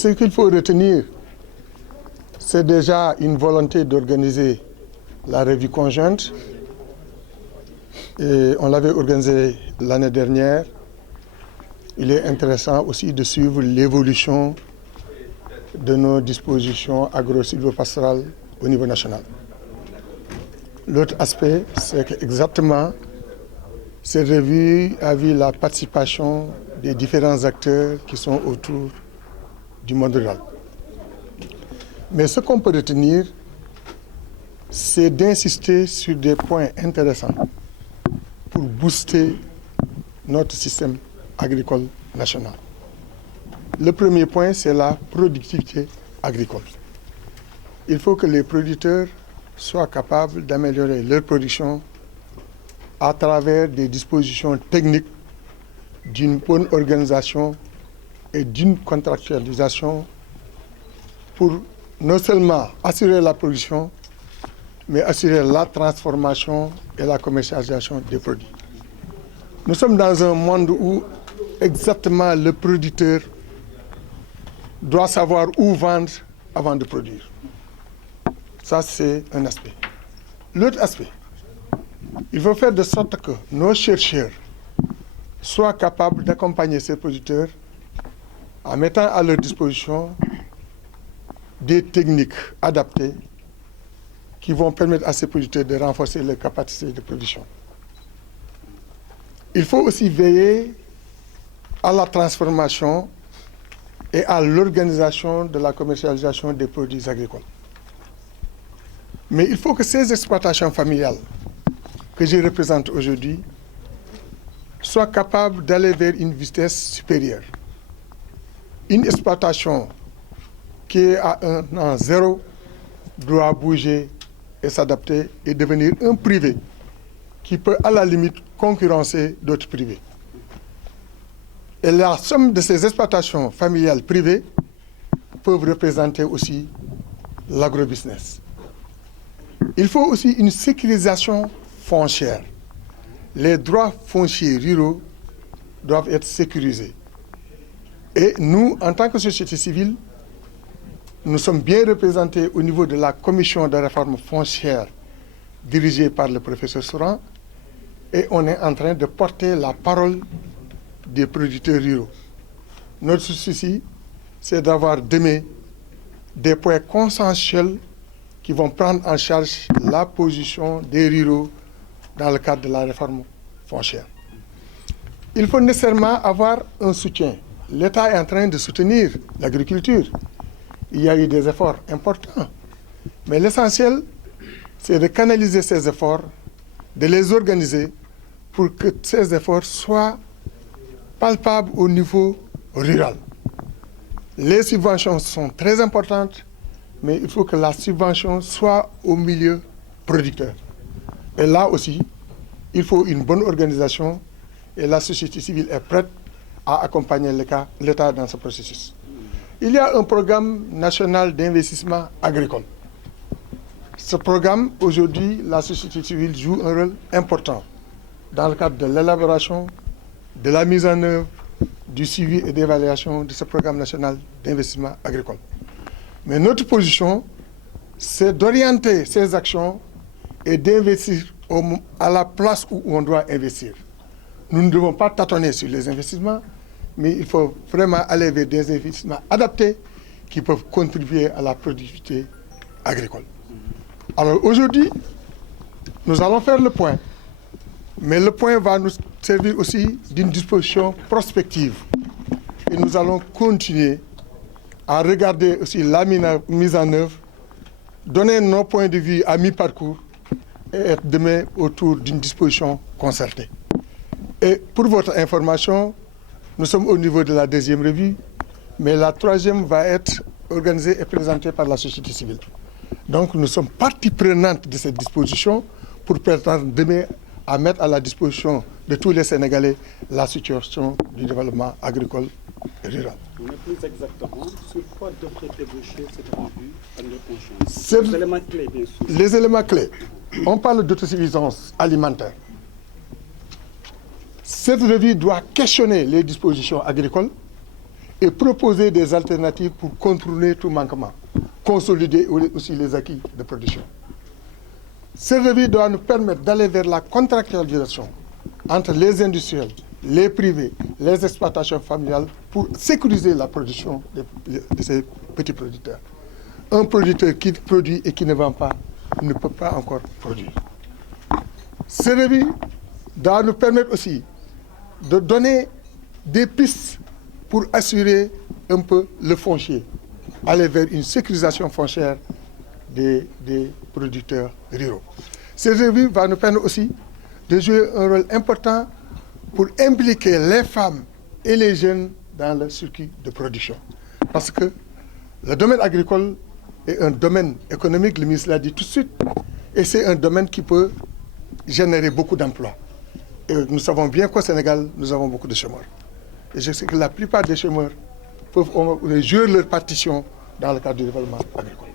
Ce qu'il faut retenir, c'est déjà une volonté d'organiser la revue conjointe. Et on l'avait organisée l'année dernière. Il est intéressant aussi de suivre l'évolution de nos dispositions agro-silvopastorales au niveau national. L'autre aspect, c'est qu'exactement, cette revue a vu la participation des différents acteurs qui sont autour du monde rural. Mais ce qu'on peut retenir, c'est d'insister sur des points intéressants pour booster notre système agricole national. Le premier point, c'est la productivité agricole. Il faut que les producteurs soient capables d'améliorer leur production à travers des dispositions techniques d'une bonne organisation et d'une contractualisation pour non seulement assurer la production, mais assurer la transformation et la commercialisation des produits. Nous sommes dans un monde où exactement le producteur doit savoir où vendre avant de produire. Ça, c'est un aspect. L'autre aspect, il faut faire de sorte que nos chercheurs soient capables d'accompagner ces producteurs en mettant à leur disposition des techniques adaptées qui vont permettre à ces producteurs de renforcer leurs capacités de production. Il faut aussi veiller à la transformation et à l'organisation de la commercialisation des produits agricoles. Mais il faut que ces exploitations familiales que je représente aujourd'hui soient capables d'aller vers une vitesse supérieure. Une exploitation qui est à un an zéro doit bouger et s'adapter et devenir un privé qui peut à la limite concurrencer d'autres privés. Et la somme de ces exploitations familiales privées peuvent représenter aussi l'agrobusiness. Il faut aussi une sécurisation foncière. Les droits fonciers ruraux doivent être sécurisés. Et nous, en tant que société civile, nous sommes bien représentés au niveau de la commission de réforme foncière dirigée par le professeur Souran et on est en train de porter la parole des producteurs ruraux. Notre souci, c'est d'avoir demain des points consensuels qui vont prendre en charge la position des ruraux dans le cadre de la réforme foncière. Il faut nécessairement avoir un soutien. L'État est en train de soutenir l'agriculture. Il y a eu des efforts importants. Mais l'essentiel, c'est de canaliser ces efforts, de les organiser pour que ces efforts soient palpables au niveau rural. Les subventions sont très importantes, mais il faut que la subvention soit au milieu producteur. Et là aussi, il faut une bonne organisation et la société civile est prête à accompagner l'État dans ce processus. Il y a un programme national d'investissement agricole. Ce programme, aujourd'hui, la société civile joue un rôle important dans le cadre de l'élaboration, de la mise en œuvre, du suivi et d'évaluation de ce programme national d'investissement agricole. Mais notre position, c'est d'orienter ces actions et d'investir à la place où on doit investir. Nous ne devons pas tâtonner sur les investissements, mais il faut vraiment aller vers des investissements adaptés qui peuvent contribuer à la productivité agricole. Alors aujourd'hui, nous allons faire le point, mais le point va nous servir aussi d'une disposition prospective. Et nous allons continuer à regarder aussi la mise en œuvre, donner nos points de vue à mi-parcours et être demain autour d'une disposition concertée. Et pour votre information, nous sommes au niveau de la deuxième revue, mais la troisième va être organisée et présentée par la société civile. Donc nous sommes partie prenante de cette disposition pour prétendre demain à mettre à la disposition de tous les Sénégalais la situation du développement agricole et rural. Mais plus exactement, sur quoi devrait déboucher cette revue à notre conscience? Les éléments clés, bien sûr. Les éléments clés. On parle d'autosuffisance alimentaire. Cette revue doit questionner les dispositions agricoles et proposer des alternatives pour contourner tout manquement, consolider aussi les acquis de production. Ce revue doit nous permettre d'aller vers la contractualisation entre les industriels, les privés, les exploitations familiales pour sécuriser la production de ces petits producteurs. Un producteur qui produit et qui ne vend pas ne peut pas encore produire. Ce revue doit nous permettre aussi de donner des pistes pour assurer un peu le foncier, aller vers une sécurisation foncière des producteurs ruraux. Cette revue va nous permettre aussi de jouer un rôle important pour impliquer les femmes et les jeunes dans le circuit de production. Parce que le domaine agricole est un domaine économique, le ministre l'a dit tout de suite, et c'est un domaine qui peut générer beaucoup d'emplois. Et nous savons bien qu'au Sénégal, nous avons beaucoup de chômeurs. Et je sais que la plupart des chômeurs peuvent jouer leur partition dans le cadre du développement agricole.